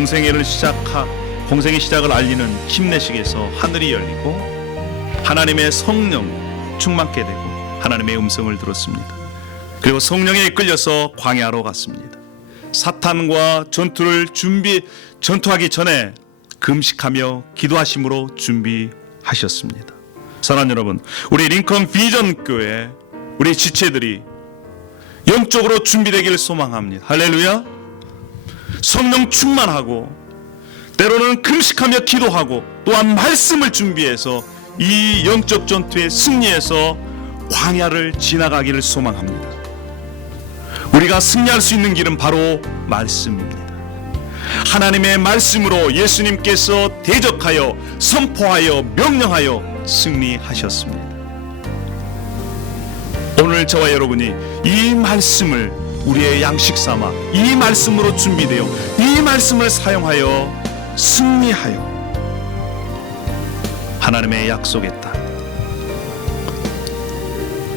공생의 시작을 알리는 침례식에서 하늘이 열리고 하나님의 성령 충만케 되고 하나님의 음성을 들었습니다. 그리고 성령에 이끌려서 광야로 갔습니다. 사탄과 전투하기 전에 금식하며 기도하심으로 준비하셨습니다. 사랑하는 여러분, 우리 링컨 비전 교회 우리 지체들이 영적으로 준비되기를 소망합니다. 할렐루야. 성령 충만하고 때로는 금식하며 기도하고 또한 말씀을 준비해서 이 영적 전투에 승리해서 광야를 지나가기를 소망합니다. 우리가 승리할 수 있는 길은 바로 말씀입니다. 하나님의 말씀으로 예수님께서 대적하여 선포하여 명령하여 승리하셨습니다. 오늘 저와 여러분이 이 말씀을 우리의 양식 삼아 이 말씀으로 준비되어 이 말씀을 사용하여 승리하여 하나님의 약속의 땅,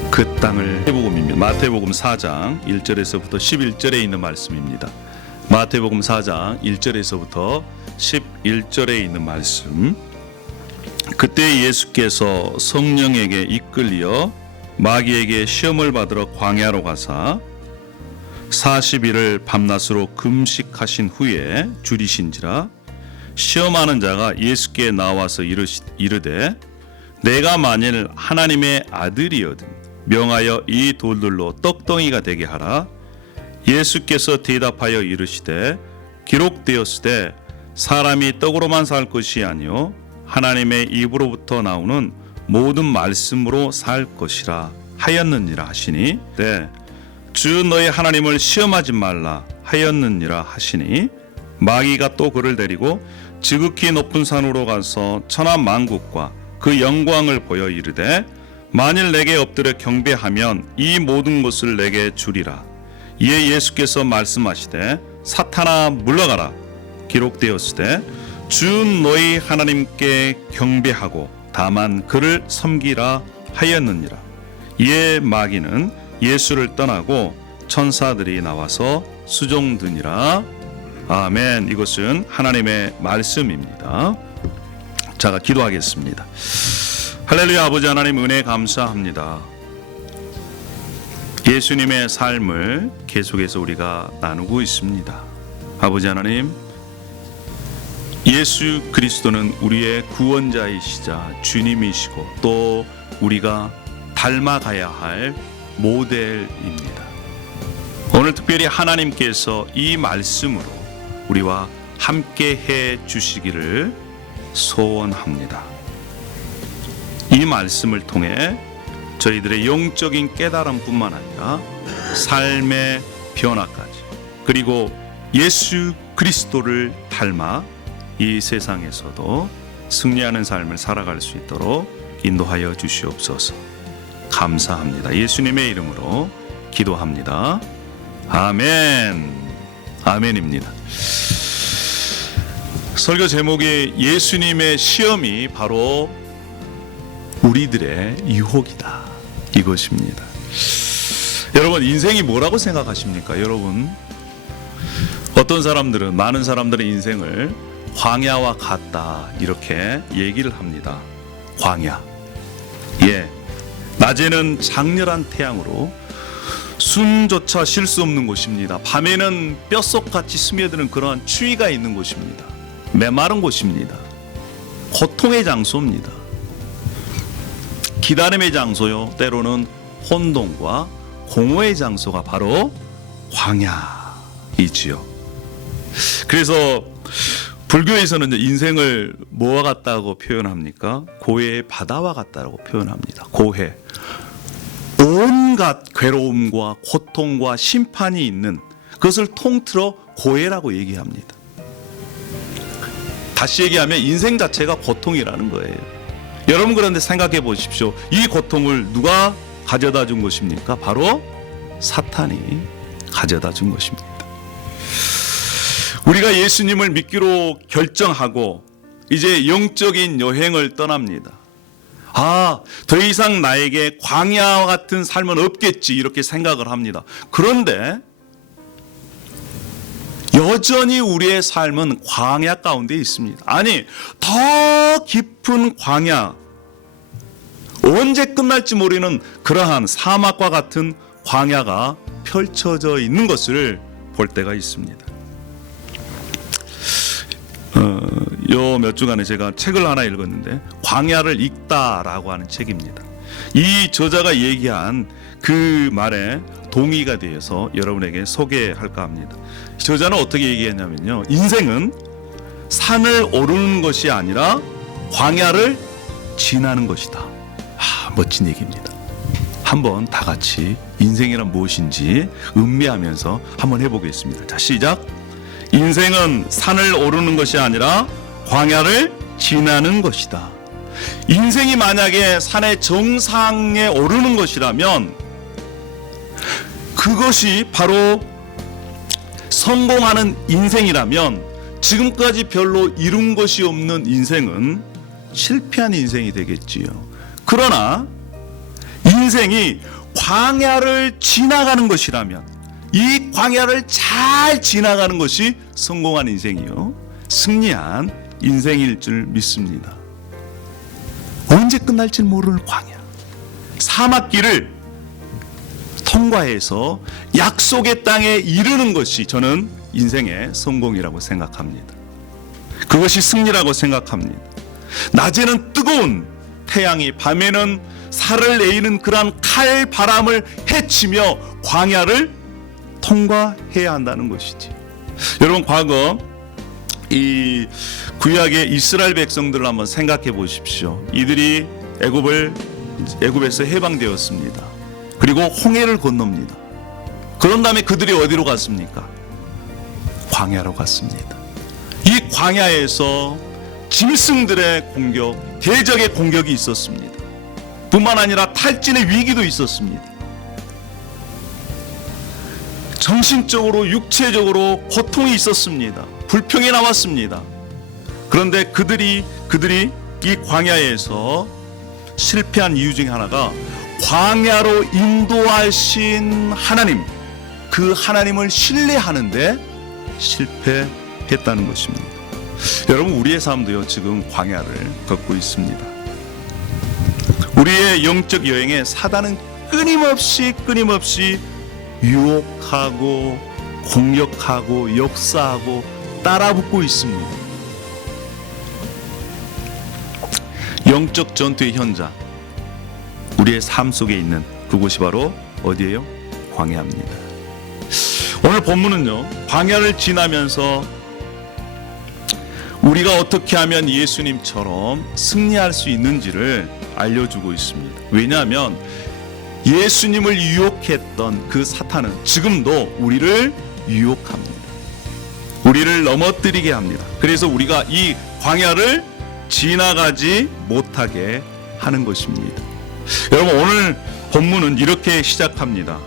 그 땅을 마태복음입니다. 마태복음 4장 1절에서부터 11절에 있는 말씀입니다. 마태복음 4장 1절에서부터 11절에 있는 말씀. 그때 예수께서 성령에게 이끌려 마귀에게 시험을 받으러 광야로 가사 40일을 밤낮으로 금식하신 후에 줄이신지라. 시험하는 자가 예수께 나와서 이르되 내가 만일 하나님의 아들이거든 명하여 이 돌들로 떡덩이가 되게 하라. 예수께서 대답하여 이르시되 기록되었으되 사람이 떡으로만 살 것이 아니요 하나님의 입으로부터 나오는 모든 말씀으로 살 것이라 하였느니라 하시니 주 너의 하나님을 시험하지 말라 하였느니라 하시니 마귀가 또 그를 데리고 지극히 높은 산으로 가서 천하 만국과 그 영광을 보여 이르되 만일 내게 엎드려 경배하면 이 모든 것을 내게 주리라. 이에 예수께서 말씀하시되 사탄아 물러가라. 기록되었으되 주 너희 하나님께 경배하고 다만 그를 섬기라 하였느니라. 이에 마귀는 예수를 떠나고 천사들이 나와서 수종드니라. 아멘. 이것은 하나님의 말씀입니다. 자, 기도하겠습니다. 할렐루야. 아버지 하나님 은혜 감사합니다. 예수님의 삶을 계속해서 우리가 나누고 있습니다. 아버지 하나님, 예수 그리스도는 우리의 구원자이시자 주님이시고 또 우리가 닮아가야 할 모델입니다. 오늘 특별히 하나님께서 이 말씀으로 우리와 함께 해 주시기를 소원합니다. 이 말씀을 통해 저희들의 영적인 깨달음뿐만 아니라 삶의 변화까지 그리고 예수 그리스도를 닮아 이 세상에서도 승리하는 삶을 살아갈 수 있도록 인도하여 주시옵소서. 감사합니다. 예수님의 이름으로 기도합니다. 아멘. 아멘입니다. 설교 제목이 예수님의 시험이 바로 우리들의 유혹이다, 이것입니다. 여러분, 인생이 뭐라고 생각하십니까? 여러분, 어떤 사람들은, 많은 사람들의 인생을 광야와 같다 이렇게 얘기를 합니다. 광야, 낮에는 장렬한 태양으로 숨조차 쉴 수 없는 곳입니다. 밤에는 뼛속같이 스며드는 그러한 추위가 있는 곳입니다. 메마른 곳입니다. 고통의 장소입니다. 기다림의 장소요, 때로는 혼돈과 공허의 장소가 바로 광야이지요. 그래서 불교에서는 인생을 뭐와 같다고 표현합니까? 고해의 바다와 같다고 표현합니다. 고해, 온갖 괴로움과 고통과 심판이 있는 그것을 통틀어 고해라고 얘기합니다. 다시 얘기하면 인생 자체가 고통이라는 거예요. 여러분, 그런데 생각해 보십시오. 이 고통을 누가 가져다 준 것입니까? 바로 사탄이 가져다 준 것입니다. 우리가 예수님을 믿기로 결정하고 이제 영적인 여행을 떠납니다. 더 이상 나에게 광야와 같은 삶은 없겠지 이렇게 생각을 합니다. 그런데 여전히 우리의 삶은 광야 가운데 있습니다. 아니, 더 깊은 광야, 언제 끝날지 모르는 그러한 사막과 같은 광야가 펼쳐져 있는 것을 볼 때가 있습니다. 요 몇 주간에 제가 책을 하나 읽었는데 광야를 읽다라고 하는 책입니다. 이 저자가 얘기한 그 말에 동의가 되어서 여러분에게 소개할까 합니다. 저자는 어떻게 얘기했냐면요, 인생은 산을 오르는 것이 아니라 광야를 지나는 것이다. 멋진 얘기입니다. 한번 다 같이 인생이란 무엇인지 음미하면서 한번 해보겠습니다. 자, 시작. 인생은 산을 오르는 것이 아니라 광야를 지나는 것이다. 인생이 만약에 산의 정상에 오르는 것이라면 그것이 바로 성공하는 인생이라면, 지금까지 별로 이룬 것이 없는 인생은 실패한 인생이 되겠지요. 그러나 인생이 광야를 지나가는 것이라면, 이 광야를 잘 지나가는 것이 성공한 인생이요, 승리한 인생일 줄 믿습니다. 언제 끝날지 모르는 광야, 사막길을 통과해서 약속의 땅에 이르는 것이 저는 인생의 성공이라고 생각합니다. 그것이 승리라고 생각합니다. 낮에는 뜨거운 태양이, 밤에는 살을 내리는 그러한 칼바람을 헤치며 광야를 통과해야 한다는 것이지. 여러분, 과거 이 구약의 이스라엘 백성들을 한번 생각해 보십시오. 이들이 애굽에서 해방되었습니다. 그리고 홍해를 건넙니다. 그런 다음에 그들이 어디로 갔습니까? 광야로 갔습니다. 이 광야에서 짐승들의 공격, 대적의 공격이 있었습니다. 뿐만 아니라 탈진의 위기도 있었습니다. 정신적으로, 육체적으로 고통이 있었습니다. 불평이 나왔습니다. 그런데 그들이 이 광야에서 실패한 이유 중에 하나가 광야로 인도하신 하나님, 그 하나님을 신뢰하는데 실패했다는 것입니다. 여러분, 우리의 삶도요, 지금 광야를 걷고 있습니다. 우리의 영적 여행에 사단은 끊임없이 유혹하고 공격하고 역사하고 따라붙고 있습니다. 영적 전투의 현장, 우리의 삶 속에 있는 그곳이 바로 어디예요? 광야입니다. 오늘 본문은요, 광야를 지나면서 우리가 어떻게 하면 예수님처럼 승리할 수 있는지를 알려주고 있습니다. 왜냐하면 예수님을 유혹했던 그 사탄은 지금도 우리를 유혹합니다. 우리를 넘어뜨리게 합니다. 그래서 우리가 이 광야를 지나가지 못하게 하는 것입니다. 여러분, 오늘 본문은 이렇게 시작합니다.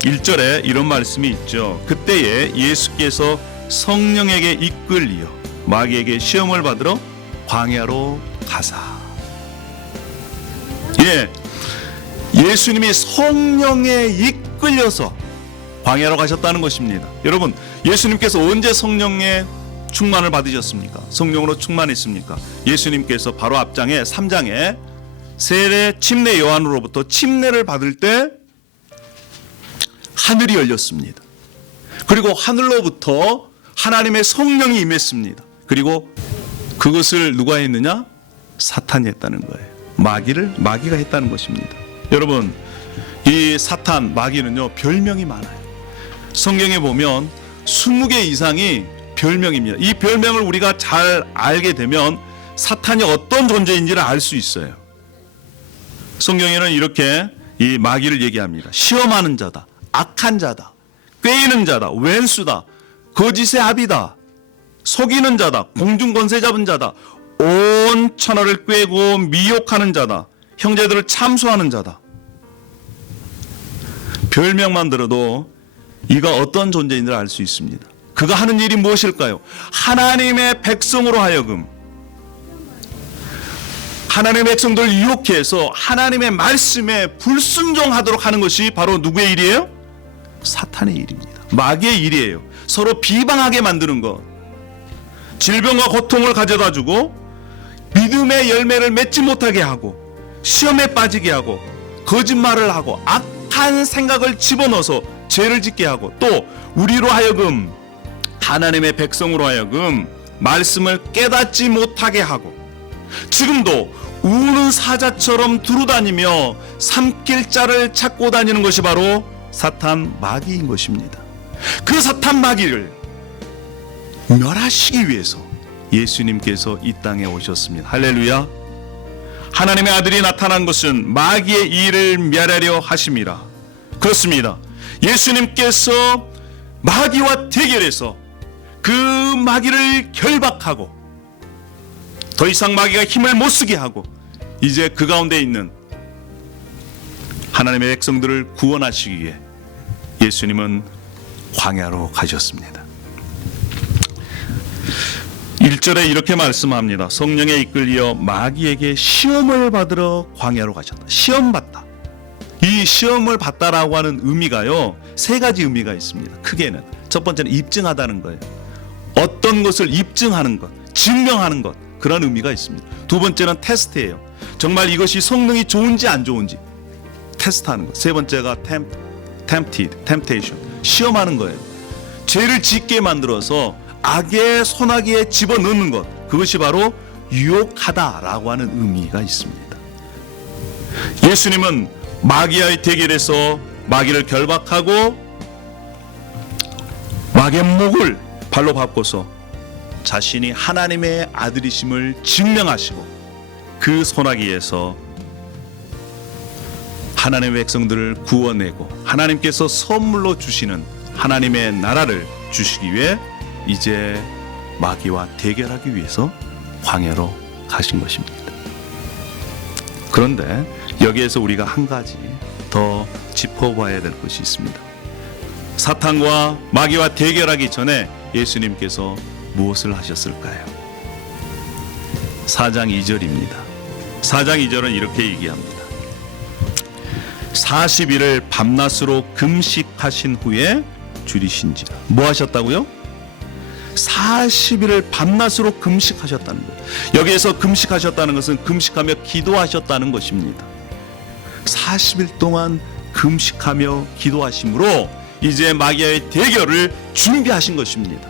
1절에 이런 말씀이 있죠. 그때에 예수께서 성령에게 이끌리어 마귀에게 시험을 받으러 광야로 가사. 예수님이 성령에 이끌려서 광야로 가셨다는 것입니다. 여러분, 예수님께서 언제 성령의 충만을 받으셨습니까? 성령으로 충만했습니까? 예수님께서 바로 앞장에 3장에 세례 침례 요한으로부터 침례를 받을 때 하늘이 열렸습니다. 그리고 하늘로부터 하나님의 성령이 임했습니다. 그리고 그것을 누가 했느냐? 사탄이 했다는 거예요. 마귀가 했다는 것입니다. 여러분, 이 사탄, 마귀는요, 별명이 많아요. 성경에 보면 20개 이상이 별명입니다. 이 별명을 우리가 잘 알게 되면 사탄이 어떤 존재인지를 알 수 있어요. 성경에는 이렇게 이 마귀를 얘기합니다. 시험하는 자다, 악한 자다, 꾀이는 자다, 왼수다, 거짓의 압이다, 속이는 자다, 공중 권세 잡은 자다, 온 천하를 꾀고 미혹하는 자다, 형제들을 참수하는 자다. 별명만 들어도 이가 어떤 존재인지를 알 수 있습니다. 그가 하는 일이 무엇일까요? 하나님의 백성으로 하여금 하나님의 백성들을 유혹해서 하나님의 말씀에 불순종하도록 하는 것이 바로 누구의 일이에요? 사탄의 일입니다. 마귀의 일이에요. 서로 비방하게 만드는 것, 질병과 고통을 가져다 주고 믿음의 열매를 맺지 못하게 하고 시험에 빠지게 하고 거짓말을 하고 악한 생각을 집어넣어서 죄를 짓게 하고 또 우리로 하여금 하나님의 백성으로 하여금 말씀을 깨닫지 못하게 하고 지금도 우는 사자처럼 두루다니며 삼킬 자를 찾고 다니는 것이 바로 사탄 마귀인 것입니다. 그 사탄 마귀를 멸하시기 위해서 예수님께서 이 땅에 오셨습니다. 할렐루야. 하나님의 아들이 나타난 것은 마귀의 일을 멸하려 하심이라. 그렇습니다. 예수님께서 마귀와 대결해서 그 마귀를 결박하고 더 이상 마귀가 힘을 못 쓰게 하고 이제 그 가운데 있는 하나님의 백성들을 구원하시기 위해 예수님은 광야로 가셨습니다. 1절에 이렇게 말씀합니다. 성령에 이끌려 마귀에게 시험을 받으러 광야로 가셨다. 시험 받다. 이 시험을 받다라고 하는 의미가요, 세 가지 의미가 있습니다. 크게는 첫 번째는 입증하다는 거예요. 어떤 것을 입증하는 것, 증명하는 것, 그런 의미가 있습니다. 두 번째는 테스트예요. 정말 이것이 성능이 좋은지 안 좋은지 테스트하는 것. 세 번째가 temptation, 시험하는 거예요. 죄를 짓게 만들어서 악의 소나기에 집어넣는 것, 그것이 바로 유혹하다라고 하는 의미가 있습니다. 예수님은 마귀와의 대결에서 마귀를 결박하고 마귀의 목을 발로 밟고서 자신이 하나님의 아들이심을 증명하시고 그 소나기에서 하나님의 백성들을 구원내고 하나님께서 선물로 주시는 하나님의 나라를 주시기 위해 이제 마귀와 대결하기 위해서 광야로 가신 것입니다. 그런데 여기에서 우리가 한 가지 더 짚어봐야 될 것이 있습니다. 사탄과 마귀와 대결하기 전에 예수님께서 무엇을 하셨을까요? 4장 2절입니다. 4장 2절은 이렇게 얘기합니다. 40일을 밤낮으로 금식하신 후에 줄이신지라. 뭐 하셨다고요? 40일을 밤낮으로 금식하셨다는 거예요. 여기에서 금식하셨다는 것은 금식하며 기도하셨다는 것입니다. 40일 동안 금식하며 기도하심으로 이제 마귀와의 대결을 준비하신 것입니다.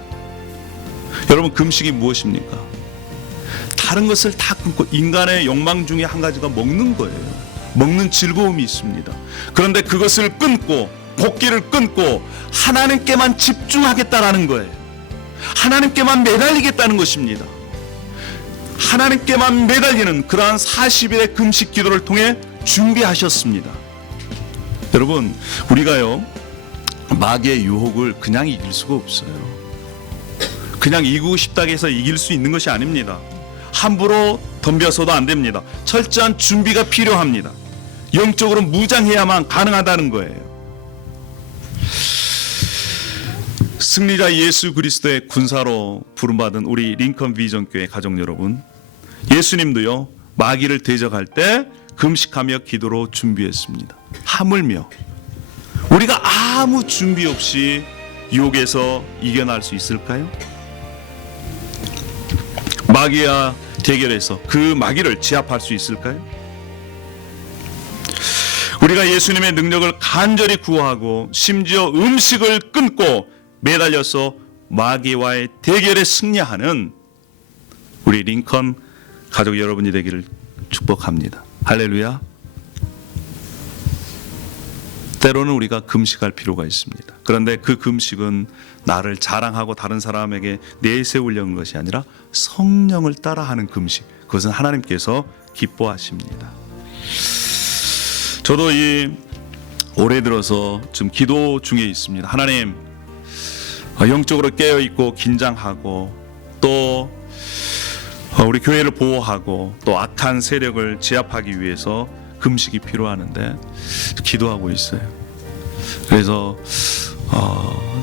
여러분, 금식이 무엇입니까? 다른 것을 다 끊고 인간의 욕망 중에 한 가지가 먹는 거예요. 먹는 즐거움이 있습니다. 그런데 그것을 끊고 복기를 끊고 하나님께만 집중하겠다라는 거예요. 하나님께만 매달리겠다는 것입니다. 하나님께만 매달리는 그러한 40일의 금식 기도를 통해 준비하셨습니다. 여러분, 우리가요 마귀의 유혹을 그냥 이길 수가 없어요. 그냥 이기고 싶다고 해서 이길 수 있는 것이 아닙니다. 함부로 덤벼서도 안 됩니다. 철저한 준비가 필요합니다. 영적으로 무장해야만 가능하다는 거예요. 승리자 예수 그리스도의 군사로 부름받은 우리 링컨 비전교회 가족 여러분, 예수님도요 마귀를 대적할 때 금식하며 기도로 준비했습니다. 하물며 우리가 아무 준비 없이 유혹에서 이겨낼 수 있을까요? 마귀와 대결해서 그 마귀를 제압할 수 있을까요? 우리가 예수님의 능력을 간절히 구하고 심지어 음식을 끊고 매달려서 마귀와의 대결에 승리하는 우리 링컨 가족 여러분이 되기를 축복합니다. 할렐루야. 때로는 우리가 금식할 필요가 있습니다. 그런데 그 금식은 나를 자랑하고 다른 사람에게 내세우려는 것이 아니라 성령을 따라하는 금식, 그것은 하나님께서 기뻐하십니다. 저도 이 올해 들어서 지금 기도 중에 있습니다. 하나님, 영적으로 깨어있고 긴장하고 또 우리 교회를 보호하고 또 악한 세력을 제압하기 위해서 금식이 필요하는데 기도하고 있어요. 그래서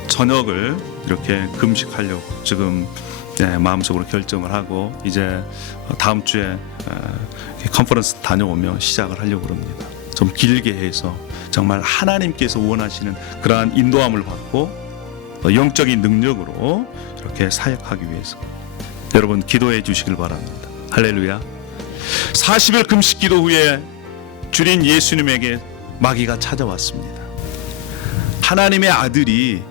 저녁을 이렇게 금식하려고 지금 마음속으로 결정을 하고 이제 다음 주에 컨퍼런스 다녀오며 시작을 하려고 합니다. 좀 길게 해서 정말 하나님께서 원하시는 그러한 인도함을 받고 영적인 능력으로 이렇게 사역하기 위해서 여러분 기도해 주시길 바랍니다. 할렐루야. 40일 금식 기도 후에 주린 예수님에게 마귀가 찾아왔습니다. 하나님의 아들이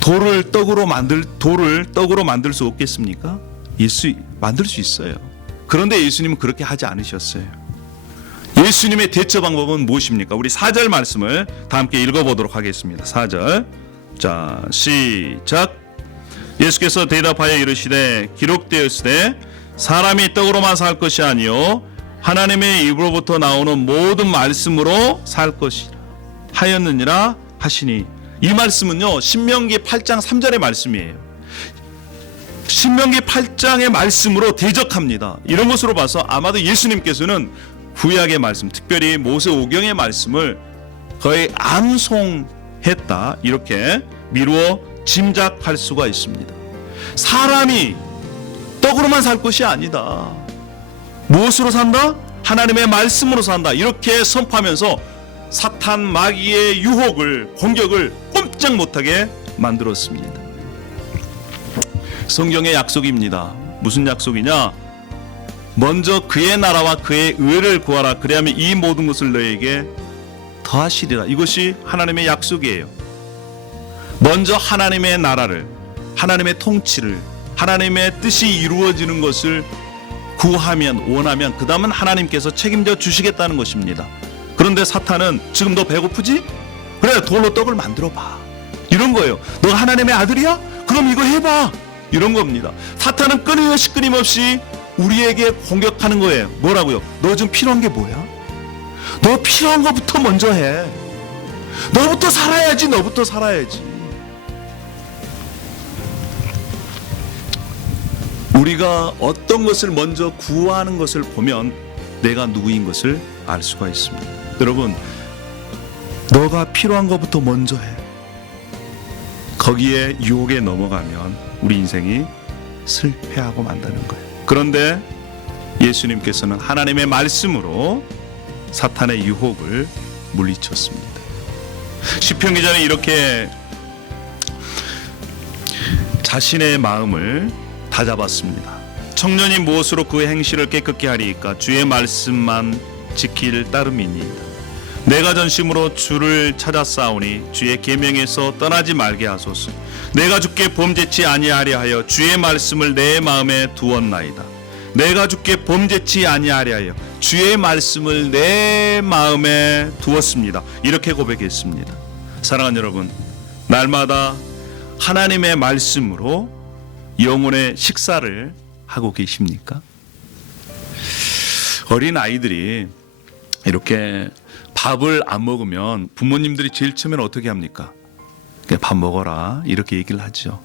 돌을 떡으로 만들 수 없겠습니까? 만들 수 있어요. 그런데 예수님은 그렇게 하지 않으셨어요. 예수님의 대처 방법은 무엇입니까? 우리 4절 말씀을 다 함께 읽어보도록 하겠습니다. 4절. 자, 시작. 예수께서 대답하여 이르시되 기록되었으되 사람이 떡으로만 살 것이 아니요 하나님의 입으로부터 나오는 모든 말씀으로 살 것이라 하였느니라 하시니, 이 말씀은요 신명기 8장 3절의 말씀이에요. 신명기 8장의 말씀으로 대적합니다. 이런 것으로 봐서 아마도 예수님께서는 구약의 말씀, 특별히 모세오경의 말씀을 거의 암송했다, 이렇게 미루어 짐작할 수가 있습니다. 사람이 떡으로만 살 것이 아니다. 무엇으로 산다? 하나님의 말씀으로 산다. 이렇게 선포하면서 사탄 마귀의 유혹을, 공격을 꼼짝 못하게 만들었습니다. 성경의 약속입니다. 무슨 약속이냐? 먼저 그의 나라와 그의 의를 구하라. 그리하면 이 모든 것을 너에게 더하시리라. 이것이 하나님의 약속이에요. 먼저 하나님의 나라를, 하나님의 통치를, 하나님의 뜻이 이루어지는 것을 구하면, 원하면 그 다음은 하나님께서 책임져 주시겠다는 것입니다. 그런데 사탄은 지금 너 배고프지? 그래, 돌로 떡을 만들어봐. 이런 거예요. 너 하나님의 아들이야? 그럼 이거 해봐. 이런 겁니다. 사탄은 끊임없이 우리에게 공격하는 거예요. 뭐라고요? 너 지금 필요한 게 뭐야? 너 필요한 것부터 먼저 해. 너부터 살아야지. 너부터 살아야지. 우리가 어떤 것을 먼저 구하는 것을 보면 내가 누구인 것을 알 수가 있습니다. 여러분, 너가 필요한 것부터 먼저 해. 거기에 유혹에 넘어가면 우리 인생이 실패하고 만다는 거예요. 그런데 예수님께서는 하나님의 말씀으로 사탄의 유혹을 물리쳤습니다. 시편 기자는 이렇게 자신의 마음을 다잡았습니다. 청년이 무엇으로 그 행실을 깨끗게 하리이까? 주의 말씀만 지킬 따름이니이다. 내가 전심으로 주를 찾아 싸우니 주의 계명에서 떠나지 말게 하소서. 내가 주께 범죄치 아니하려 하여 주의 말씀을 내 마음에 두었나이다. 내가 주께 범죄치 아니하려 하여 주의 말씀을 내 마음에 두었습니다. 이렇게 고백했습니다. 사랑하는 여러분, 날마다 하나님의 말씀으로 영혼의 식사를 하고 계십니까? 어린 아이들이 이렇게 밥을 안 먹으면 부모님들이 제일 처음에는 어떻게 합니까? 그냥 밥 먹어라 이렇게 얘기를 하죠.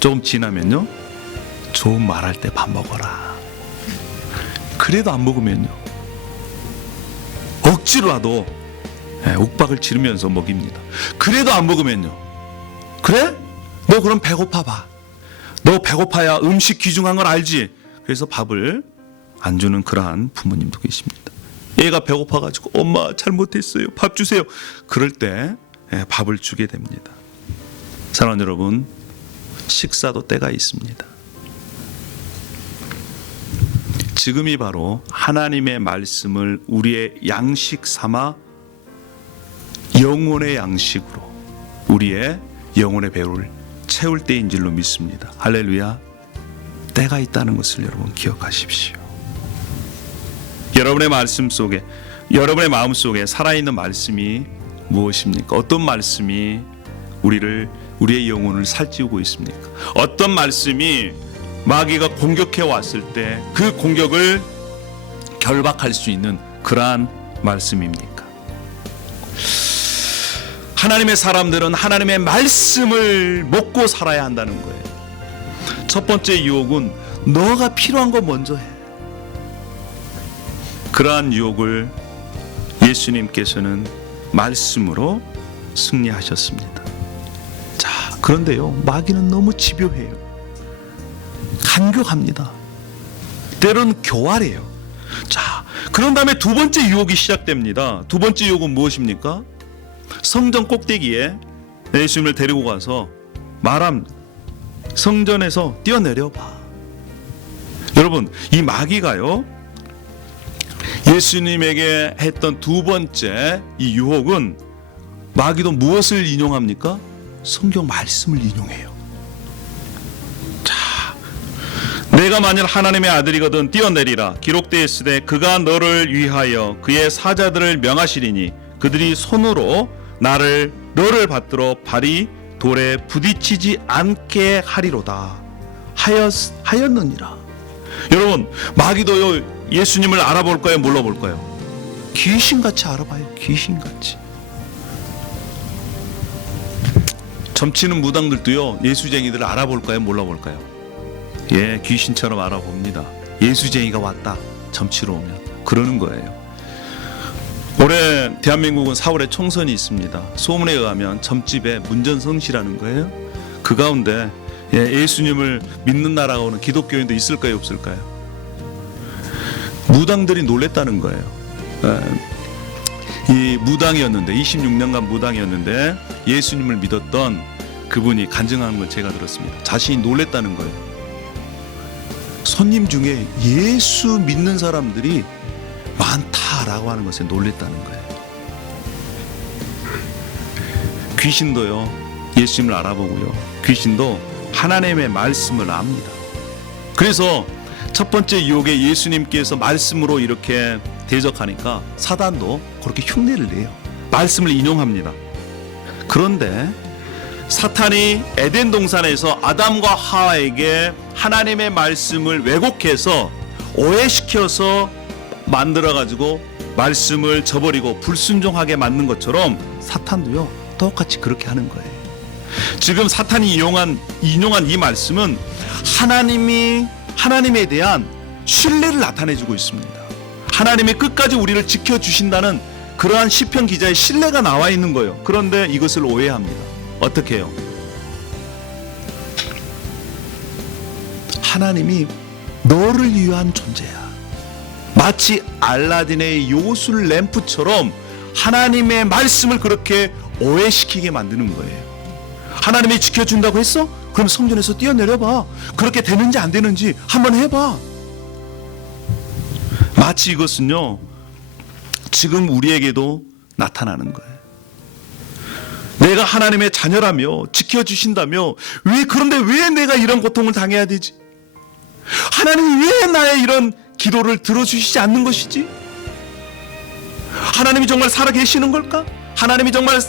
조금 지나면요, 좋은 말할 때 밥 먹어라. 그래도 안 먹으면요, 억지로라도 옥박을 지르면서 먹입니다. 그래도 안 먹으면요, 그래? 너 그럼 배고파 봐. 너 배고파야 음식 귀중한 걸 알지? 그래서 밥을 안 주는 그러한 부모님도 계십니다. 얘가 배고파가지고 엄마 잘못했어요, 밥 주세요. 그럴 때 밥을 주게 됩니다. 사랑하는 여러분, 식사도 때가 있습니다. 지금이 바로 하나님의 말씀을 우리의 양식 삼아 영혼의 양식으로 우리의 영혼의 배를 채울 때인 줄로 믿습니다. 할렐루야. 때가 있다는 것을 여러분 기억하십시오. 여러분의 말씀 속에, 여러분의 마음 속에 살아있는 말씀이 무엇입니까? 어떤 말씀이 우리의 영혼을 살찌우고 있습니까? 어떤 말씀이 마귀가 공격해 왔을 때 그 공격을 결박할 수 있는 그러한 말씀입니까? 하나님의 사람들은 하나님의 말씀을 먹고 살아야 한다는 거예요. 첫 번째 유혹은 너가 필요한 거 먼저 해. 그러한 유혹을 예수님께서는 말씀으로 승리하셨습니다. 자, 그런데요, 마귀는 너무 집요해요. 간교합니다. 때로는 교활해요. 자, 그런 다음에 두 번째 유혹이 시작됩니다. 두 번째 유혹은 무엇입니까? 성전 꼭대기에 예수님을 데리고 가서 말합니다. 성전에서 뛰어내려 봐. 여러분, 이 마귀가요, 예수님에게 했던 두 번째 이 유혹은, 마귀도 무엇을 인용합니까? 성경 말씀을 인용해요. 자, 내가 만일 하나님의 아들이거든 뛰어내리라. 기록되어 있으되 그가 너를 위하여 그의 사자들을 명하시리니 그들이 손으로 너를 받들어 발이 돌에 부딪히지 않게 하리로다 하였느니라. 여러분, 마귀도요, 예수님을 알아볼까요, 몰라볼까요? 귀신같이 알아봐요. 귀신같이. 점치는 무당들도요, 예수쟁이들을 알아볼까요, 몰라볼까요? 예, 귀신처럼 알아봅니다. 예수쟁이가 왔다, 점치러 오면. 그러는 거예요. 올해 대한민국은 4월에 총선이 있습니다. 소문에 의하면 점집에 문전성시라는 거예요. 그 가운데 예수님을 믿는 나라가 오는 기독교인도 있을까요, 없을까요? 무당들이 놀랬다는 거예요. 이 무당이었는데, 26년간 무당이었는데 예수님을 믿었던 그분이 간증하는 걸 제가 들었습니다. 자신이 놀랬다는 거예요. 손님 중에 예수 믿는 사람들이 많다라고 하는 것에 놀랬다는 거예요. 귀신도요, 예수님을 알아보고요, 귀신도 하나님의 말씀을 압니다. 그래서 첫 번째 유혹에 예수님께서 말씀으로 이렇게 대적하니까 사단도 그렇게 흉내를 내요. 말씀을 인용합니다. 그런데 사탄이 에덴 동산에서 아담과 하와에게 하나님의 말씀을 왜곡해서 오해시켜서 만들어가지고 말씀을 저버리고 불순종하게 만든 것처럼 사탄도요, 똑같이 그렇게 하는 거예요. 지금 사탄이 인용한 이 말씀은 하나님에 대한 신뢰를 나타내주고 있습니다. 하나님이 끝까지 우리를 지켜주신다는 그러한 시편 기자의 신뢰가 나와 있는 거예요. 그런데 이것을 오해합니다. 어떻게 해요? 하나님이 너를 위한 존재야. 마치 알라딘의 요술 램프처럼 하나님의 말씀을 그렇게 오해시키게 만드는 거예요. 하나님이 지켜준다고 했어? 그럼 성전에서 뛰어내려봐. 그렇게 되는지 안 되는지 한번 해봐. 마치 이것은요, 지금 우리에게도 나타나는 거예요. 내가 하나님의 자녀라며 지켜주신다며 그런데 왜 내가 이런 고통을 당해야 되지? 하나님이 왜 나의 이런 기도를 들어주시지 않는 것이지? 하나님이 정말 살아 계시는 걸까? 하나님이 정말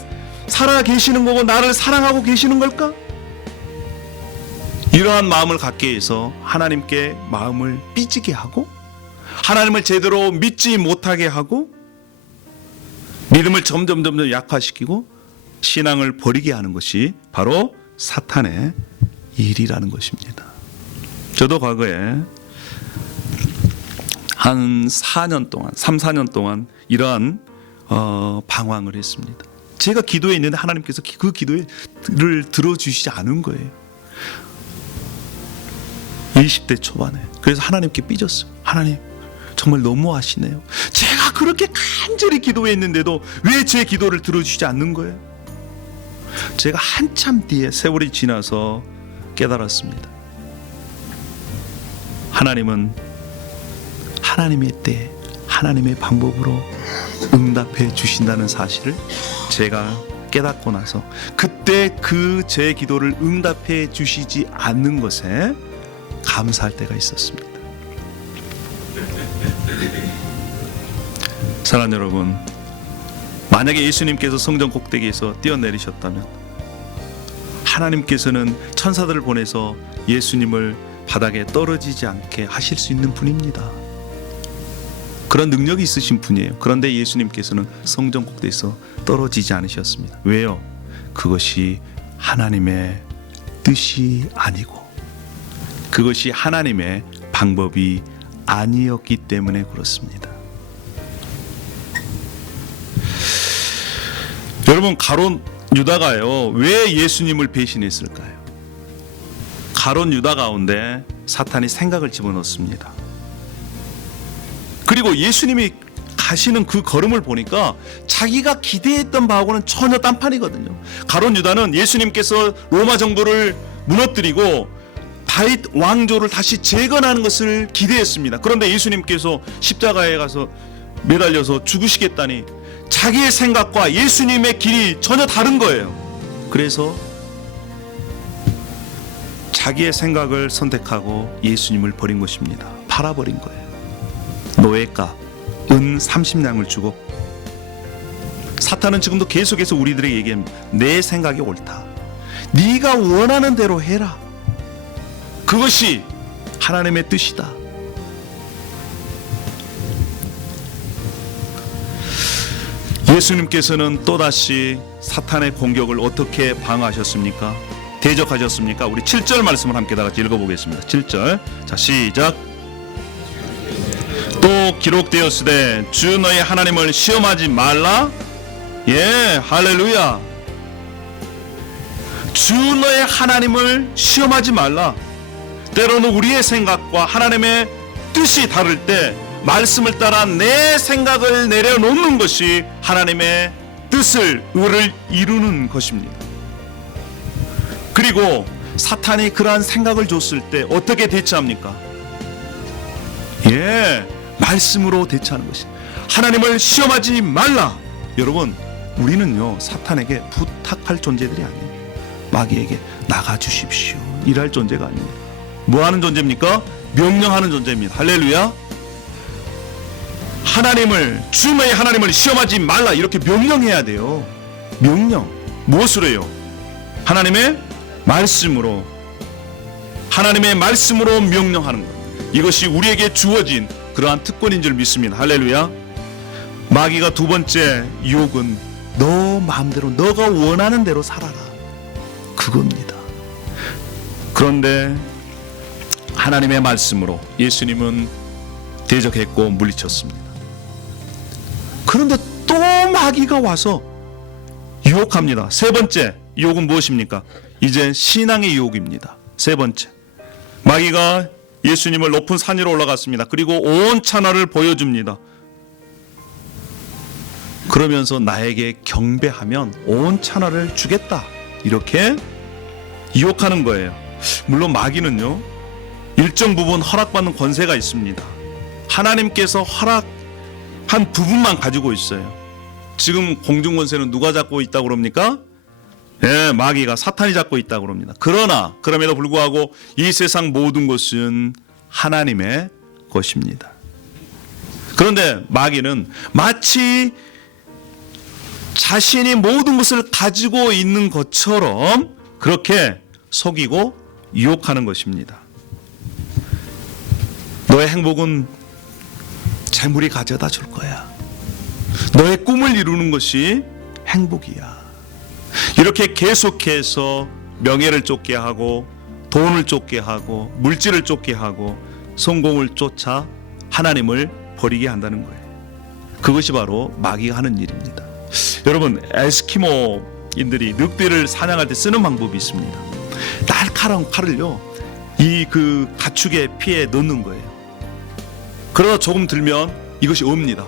살아 계시는 거고 나를 사랑하고 계시는 걸까? 이러한 마음을 갖게 해서 하나님께 마음을 삐지게 하고, 하나님을 제대로 믿지 못하게 하고, 믿음을 점점 약화시키고 신앙을 버리게 하는 것이 바로 사탄의 일이라는 것입니다. 저도 과거에 한 3-4년 동안 이러한 방황을 했습니다. 제가 기도했는데 하나님께서 그 기도를 들어주시지 않은 거예요. 20대 초반에. 그래서 하나님께 삐졌어요. 하나님, 정말 너무하시네요. 제가 그렇게 간절히 기도했는데도 왜 제 기도를 들어주시지 않는 거예요? 제가 한참 뒤에 세월이 지나서 깨달았습니다. 하나님은 하나님의 때, 하나님의 방법으로 응답해 주신다는 사실을 제가 깨닫고 나서 그때 제 기도를 응답해 주시지 않는 것에 감사할 때가 있었습니다. 사랑하는 여러분, 만약에 예수님께서 성전 꼭대기에서 뛰어내리셨다면 하나님께서는 천사들을 보내서 예수님을 바닥에 떨어지지 않게 하실 수 있는 분입니다. 그런 능력이 있으신 분이에요. 그런데 예수님께서는 성전 꼭대기에서 떨어지지 않으셨습니다. 왜요? 그것이 하나님의 뜻이 아니고 그것이 하나님의 방법이 아니었기 때문에 그렇습니다. 여러분, 가룟 유다가요, 왜 예수님을 배신했을까요? 가룟 유다 가운데 사탄이 생각을 집어넣습니다. 그리고 예수님이 가시는 그 걸음을 보니까 자기가 기대했던 바하고는 전혀 딴판이거든요. 가룟 유다는 예수님께서 로마 정부를 무너뜨리고 다윗 왕조를 다시 재건하는 것을 기대했습니다. 그런데 예수님께서 십자가에 가서 매달려서 죽으시겠다니 자기의 생각과 예수님의 길이 전혀 다른 거예요. 그래서 자기의 생각을 선택하고 예수님을 버린 것입니다. 팔아버린 거예요. 노예가 은 30냥을 주고. 사탄은 지금도 계속해서 우리들에게 얘기합니다. 내 생각이 옳다. 네가 원하는 대로 해라. 그것이 하나님의 뜻이다. 예수님께서는 또다시 사탄의 공격을 어떻게 방어하셨습니까? 대적하셨습니까? 우리 7절 말씀을 함께 다 같이 읽어보겠습니다. 7절. 자, 시작. 또 기록되었으되 주 너의 하나님을 시험하지 말라. 예, 할렐루야. 주 너의 하나님을 시험하지 말라. 때로는 우리의 생각과 하나님의 뜻이 다를 때 말씀을 따라 내 생각을 내려놓는 것이 하나님의 뜻을, 의를 이루는 것입니다. 그리고 사탄이 그러한 생각을 줬을 때 어떻게 대처합니까? 예, 말씀으로 대처하는 것이. 하나님을 시험하지 말라. 여러분, 우리는요 사탄에게 부탁할 존재들이 아니에요. 마귀에게 나가주십시오 이랄 존재가 아닙니다. 뭐하는 존재입니까? 명령하는 존재입니다. 할렐루야. 하나님을, 주의 하나님을 시험하지 말라 이렇게 명령해야 돼요. 명령. 무엇으로 해요? 하나님의 말씀으로. 하나님의 말씀으로 명령하는 것. 이것이 우리에게 주어진 그러한 특권인 줄 믿습니다. 할렐루야. 마귀가 두 번째 유혹은 너 마음대로, 너가 원하는 대로 살아라, 그겁니다. 그런데 하나님의 말씀으로 예수님은 대적했고 물리쳤습니다. 그런데 또 마귀가 와서 유혹합니다. 세 번째 유혹은 무엇입니까? 이제 신앙의 유혹입니다. 세 번째, 마귀가 예수님을 높은 산 위로 올라갔습니다. 그리고 온 천하를 보여줍니다. 그러면서 나에게 경배하면 온 천하를 주겠다 이렇게 유혹하는 거예요. 물론 마귀는요 일정 부분 허락받는 권세가 있습니다. 하나님께서 허락한 부분만 가지고 있어요. 지금 공중 권세는 누가 잡고 있다고 그럽니까? 예, 마귀가, 사탄이 잡고 있다고 그럽니다. 그러나 그럼에도 불구하고 이 세상 모든 것은 하나님의 것입니다. 그런데 마귀는 마치 자신이 모든 것을 가지고 있는 것처럼 그렇게 속이고 유혹하는 것입니다. 너의 행복은 재물이 가져다 줄 거야. 너의 꿈을 이루는 것이 행복이야. 이렇게 계속해서 명예를 쫓게 하고 돈을 쫓게 하고 물질을 쫓게 하고 성공을 쫓아 하나님을 버리게 한다는 거예요. 그것이 바로 마귀가 하는 일입니다. 여러분, 에스키모인들이 늑대를 사냥할 때 쓰는 방법이 있습니다. 날카로운 칼을요 이 그 가축의 피에 넣는 거예요. 그러다 조금 들면 이것이 옵니다.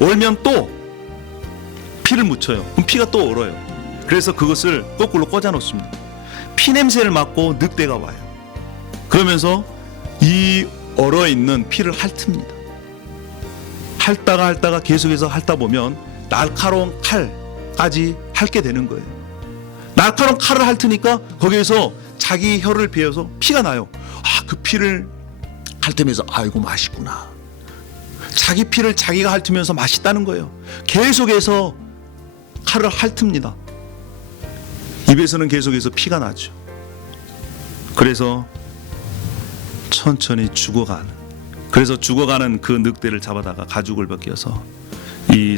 얼면 또 피를 묻혀요. 그럼 피가 또 얼어요. 그래서 그것을 거꾸로 꽂아 놓습니다. 피 냄새를 맡고 늑대가 와요. 그러면서 이 얼어있는 피를 핥습니다. 핥다가 계속해서 핥다 보면 날카로운 칼까지 핥게 되는 거예요. 날카로운 칼을 핥으니까 거기에서 자기 혀를 베어서 피가 나요. 아, 그 피를 핥으면서 아이고 맛있구나. 자기 피를 자기가 핥으면서 맛있다는 거예요. 계속해서 칼을 핥습니다. 입에서는 계속해서 피가 나죠. 그래서 천천히 죽어가는, 그래서 죽어가는 그 늑대를 잡아다가 가죽을 벗겨서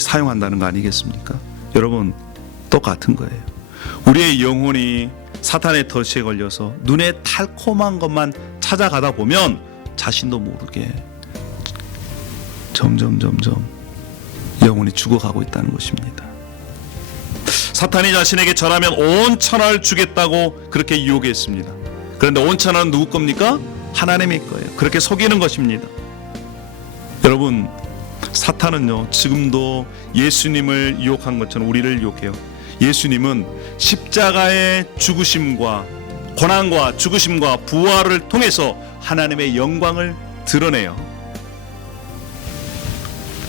사용한다는 거 아니겠습니까? 여러분, 똑같은 거예요. 우리의 영혼이 사탄의 덫에 걸려서 눈에 달콤한 것만 찾아가다 보면 자신도 모르게 점점 영혼이 죽어가고 있다는 것입니다. 사탄이 자신에게 절하면 온 천하를 주겠다고 그렇게 유혹했습니다. 그런데 온 천하는 누구 겁니까? 하나님의 거예요. 그렇게 속이는 것입니다. 여러분, 사탄은요, 지금도 예수님을 유혹한 것처럼 우리를 유혹해요. 예수님은 십자가의 죽으심과 고난과 죽으심과 부활을 통해서 하나님의 영광을 드러내요.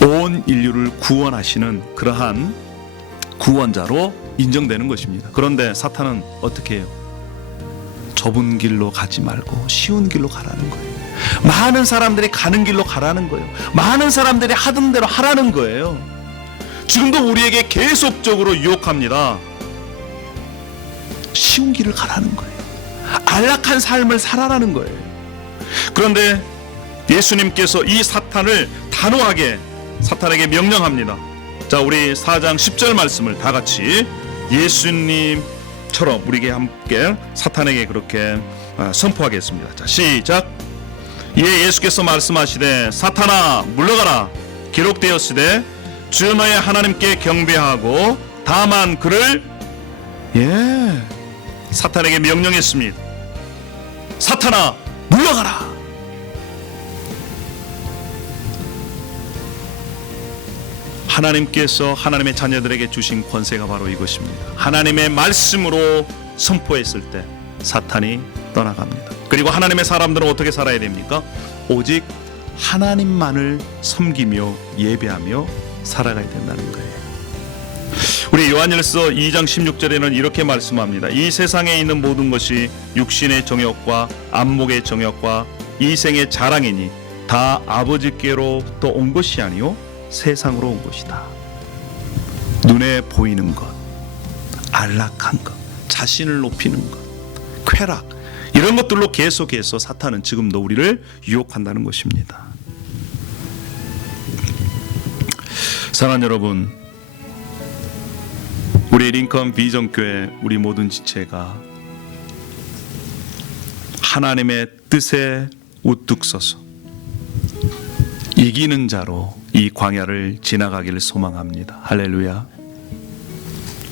온 인류를 구원하시는 그러한 구원자로 인정되는 것입니다. 그런데 사탄은 어떻게 해요? 좁은 길로 가지 말고 쉬운 길로 가라는 거예요. 많은 사람들이 가는 길로 가라는 거예요. 많은 사람들이 하던 대로 하라는 거예요. 지금도 우리에게 계속적으로 유혹합니다. 쉬운 길을 가라는 거예요. 안락한 삶을 살아라는 거예요. 그런데 예수님께서 이 사탄을 단호하게 사탄에게 명령합니다. 자, 우리 4장 10절 말씀을 다 같이 예수님처럼 우리에게 함께 사탄에게 그렇게 선포하겠습니다. 자, 시작. 이에 예수께서 말씀하시되 사탄아 물러가라. 기록되었으되 주 너의 하나님께 경배하고 다만 그를 사탄에게 명령했습니다. 사탄아 물러가라. 하나님께서 하나님의 자녀들에게 주신 권세가 바로 이것입니다. 하나님의 말씀으로 선포했을 때 사탄이 떠나갑니다. 그리고 하나님의 사람들은 어떻게 살아야 됩니까? 오직 하나님만을 섬기며 예배하며 살아가야 된다는 거예요. 우리 요한일서 2장 16절에는 이렇게 말씀합니다. 이 세상에 있는 모든 것이 육신의 정욕과 안목의 정욕과 이생의 자랑이니 다 아버지께로부터 온 것이 아니요 세상으로 온 것이다. 눈에 보이는 것, 안락한 것, 자신을 높이는 것, 쾌락, 이런 것들로 계속해서 사탄은 지금도 우리를 유혹한다는 것입니다. 사랑하는 여러분, 우리 링컨 비전교회 우리 모든 지체가 하나님의 뜻에 우뚝 서서 이기는 자로 이 광야를 지나가기를 소망합니다. 할렐루야.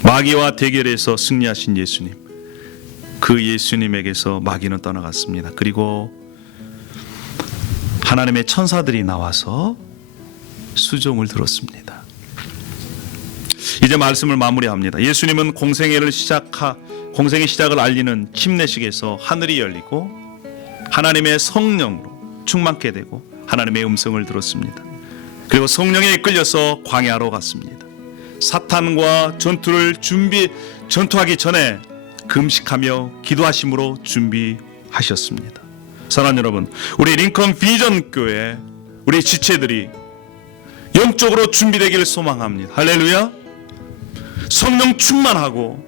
마귀와 대결해서 승리하신 예수님, 그 예수님에게서 마귀는 떠나갔습니다. 그리고 하나님의 천사들이 나와서 수종을 들었습니다. 이제 말씀을 마무리합니다. 예수님은 공생의 시작을 알리는 침례식에서 하늘이 열리고 하나님의 성령으로 충만케 되고 하나님의 음성을 들었습니다. 그리고 성령에 이끌려서 광야로 갔습니다. 사탄과 전투하기 전에 금식하며 기도하심으로 준비하셨습니다. 사랑하는 여러분, 우리 링컨 비전 교회 우리 지체들이 영적으로 준비되기를 소망합니다. 할렐루야. 성령 충만하고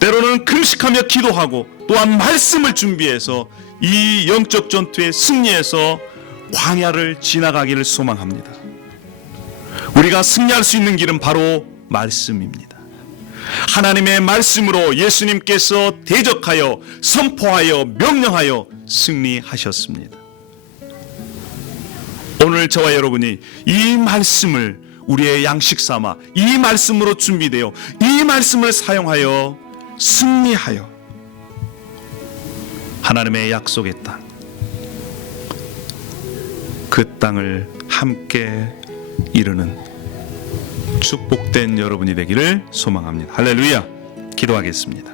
때로는 금식하며 기도하고 또한 말씀을 준비해서 이 영적 전투에 승리해서 광야를 지나가기를 소망합니다. 우리가 승리할 수 있는 길은 바로 말씀입니다. 하나님의 말씀으로 예수님께서 대적하여 선포하여 명령하여 승리하셨습니다. 오늘 저와 여러분이 이 말씀을 우리의 양식 삼아 이 말씀으로 준비되어 이 말씀을 사용하여 승리하여 하나님의 약속의 땅, 그 땅을 함께 이루는 축복된 여러분이 되기를 소망합니다. 할렐루야. 기도하겠습니다.